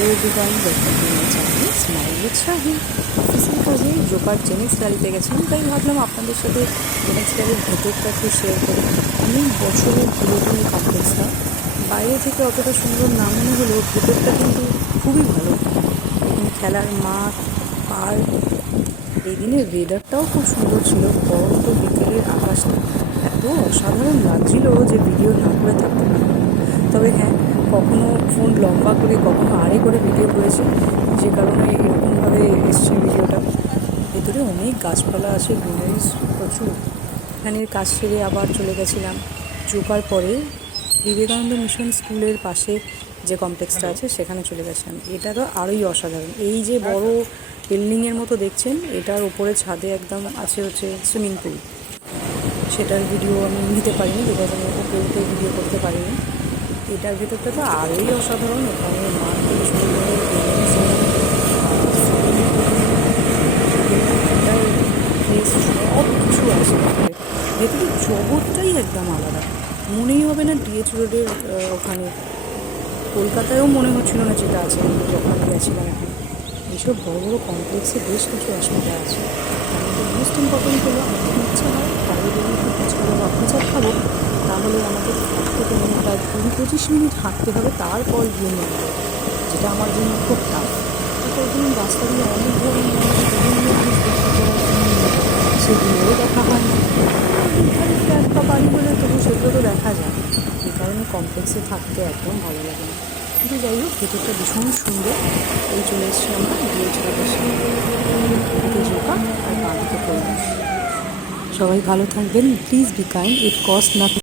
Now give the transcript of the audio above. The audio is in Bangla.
Hello everyone, welcome to my channel smile with Shahin. অফিসের কাজে জোকার জেনিক্স গ্যালারিতে গেছিলাম, তাই ভাবলাম আপনাদের সাথে জেনিক্স গ্যালারির ভেতরটা একটু শেয়ার করি। আমি বছরের পুরোপুরি কমপ্লেক্সটা বাইরে থেকে অতটা সুন্দর না মনে হলেও ভেতরটা কিন্তু খুবই ভালো। এখানে খেলার মাঠ, পার্ক, এই দিনের ওয়েদারটাও খুব সুন্দর ছিল। বরন্ত বিকেলের আকাশটা এত অসাধারণ লাগছিল যে ভিডিও না করে থাকতে পারলাম না। তবে হ্যাঁ, কখনো ফোন লম্বা করে কখনো আড়ে করে ভিডিও করেছি, যে কারণে এরকমভাবে এসছে ভিডিওটা। ভেতরে অনেক গাছপালা আছে, গ্রিনারিজ প্রচুর। এখানের কাজ সেরে আবার চলে গেছিলাম জোকার পরে বিবেকানন্দ মিশন স্কুলের পাশে যে কমপ্লেক্সটা আছে সেখানে চলে গেছিলাম। এটা তো আরোই অসাধারণ। এই যে বড় বিল্ডিংয়ের মতো দেখছেন, এটার উপরে ছাদে একদম আছে হচ্ছে সুইমিং পুল। সেটার ভিডিও আমি নিতে পারিনি, বিকজ আমি ওপরে উঠে ভিডিও করতে পারিনি। এটার ভেতরটা তো আরোই অসাধারণ। এখানে মাঠ থেকে শুরু করে সব কিছু আছে ভেতরে। ভেতরের জগৎটাই একদম আলাদা, মনেই হবে না ডিএচ রোডের ওখানে। কলকাতায়ও মনে হচ্ছিল না যেটা আছে আমি যখন গেছিলাম। এখন এইসব বড় বড় কমপ্লেক্সে বেশ কিছু অসুবিধা আছে। আমাদের মোস্ট ইম্পর্টেন্ট হলো, আমাদের ইচ্ছা হয় বাইরে বেরিয়ে একটু ফুচকা বা পিজা খাবো, তাহলে আমাদের থেকে প্রায় 20-25 মিনিট হাঁটতে হবে, তারপর গিয়ে নেব, যেটা আমার জন্য খুব টাফ। কয়েকদিন রাস্তা দিয়ে অনেক ধরনের বিভিন্ন জিনিস দেখা যায়, সেগুলোও দেখা হয় না। এখানে ফ্ল্যাট বা বাড়ি হলে তবু সেগুলো তো দেখা যায়। এই কারণে কমপ্লেক্সে থাকতে একদম ভালো লাগে না। কিন্তু যাই হোক, ভেতরটা ভীষণ সুন্দর। এই চলে এসেছি আমরা ডিএচের সামনে জোকা আর বাঁধিতে পরিবেশ। সবাই ভালো থাকবেন, please be kind, it cost nothing.